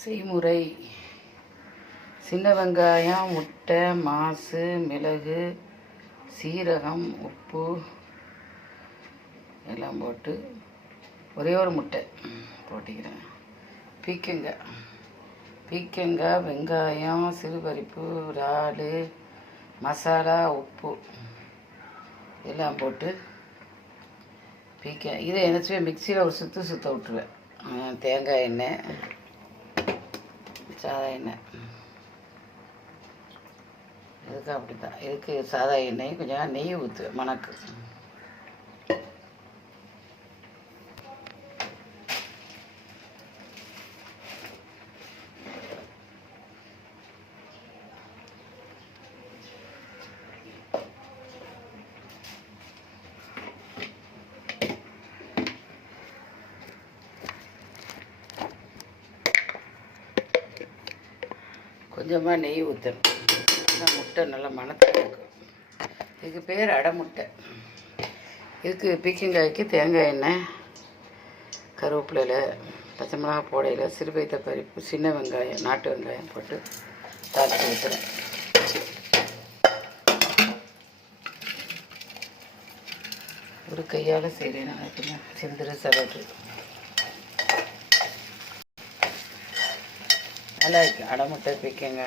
செய்முறை: சின்ன வெங்காயம், முட்டை, மாசு, மிளகு, சீரகம், உப்பு எல்லாம் போட்டு ஒரே ஒரு முட்டை போட்டிக்கிறேன். பீக்கங்காய், வெங்காயம், சிறுபருப்பு, இறால், மசாலா, உப்பு எல்லாம் போட்டு இதை என்ன மிக்சியில் ஒரு சுற்ற விட்டுருவேன். தேங்காய் எண்ணெய், சாதா எண்ணெய், இதுக்கு அப்படி தான். இதுக்கு சாதா எண்ணெய் கொஞ்சம் நெய் ஊற்றுவேன் மணக்கு. கொஞ்சமாக நெய் ஊற்றணும். முட்டை நல்லா மணத்தில் இருக்கும். இதுக்கு பேர் அடை முட்டை. இதுக்கு பீக்கங்காய்க்கு தேங்காய் எண்ணெய், கருவேப்பிலையில், பச்சை மிளகா போடையில், சிறுபைத்த பருப்பு, சின்ன வெங்காயம், நாட்டு வெங்காயம் போட்டு தாளித்து ஊற்றுறேன். ஒரு கையால் செய்கிறேன். நான் கொஞ்சம் சிந்திர சரடு நல்லா இருக்கு. அடை முட்டை பீக்கங்க.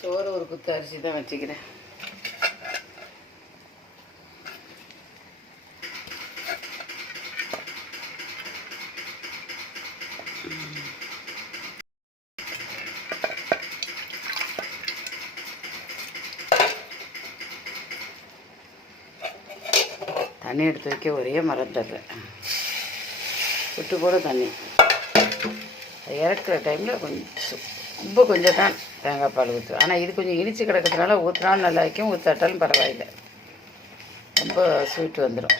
சோறு ஒரு குத்து அரிசி தான் வச்சுக்கிறேன். தண்ணி எடுத்து வைக்க ஒரே மறந்துடுறேன். விட்டு போட தண்ணி இறக்குற டைமில் கொஞ்சம் தான் தேங்காய் பால் ஊற்றுவேன். ஆனால் இது கொஞ்சம் இனிச்சு கிடக்கிறதுனால ஊற்றினாலும் நல்லா வைக்கும், ஊற்றாட்டாலும் பரவாயில்லை. ரொம்ப ஸ்வீட் வந்துடும்.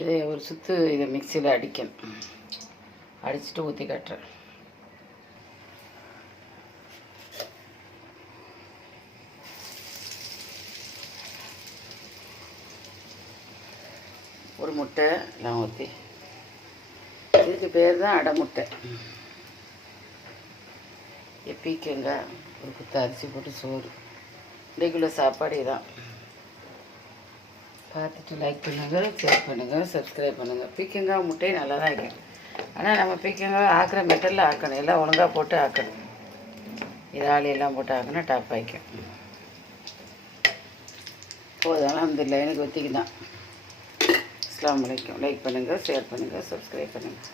இதை ஒரு சுற்று இதை மிக்சியில் அடிக்கணும். அடிச்சுட்டு ஊற்றி காட்டுறேன். ஒரு முட்டை எல்லாம் ஊற்றி, இதுக்கு பேர் தான் அடை முட்டை. பீக்கங்காய், ஒரு குத்து அரிசி போட்டு சோறு. இன்றைக்குள்ள சாப்பாடு தான். பார்த்துட்டு லைக் பண்ணுங்கள், ஷேர் பண்ணுங்கள், சப்ஸ்கிரைப் பண்ணுங்கள். பீக்கங்காய் முட்டை நல்லா தான் இருக்கும். ஆனால் நம்ம பீக்கங்காய் ஆக்கிற மெட்டலில் ஆக்கணும். எல்லாம் ஒழுங்காக போட்டு ஆக்கணும். இறாலி எல்லாம் போட்டு ஆக்கினா டாப் ஆகிக்கும். போதும். அந்த லைனுக்கு ஒத்திக்கு தான். அஸ்ஸலாமு அலைக்கும். லைக் பண்ணுங்கள், ஷேர் பண்ணுங்கள், சப்ஸ்கிரைப் பண்ணுங்கள்.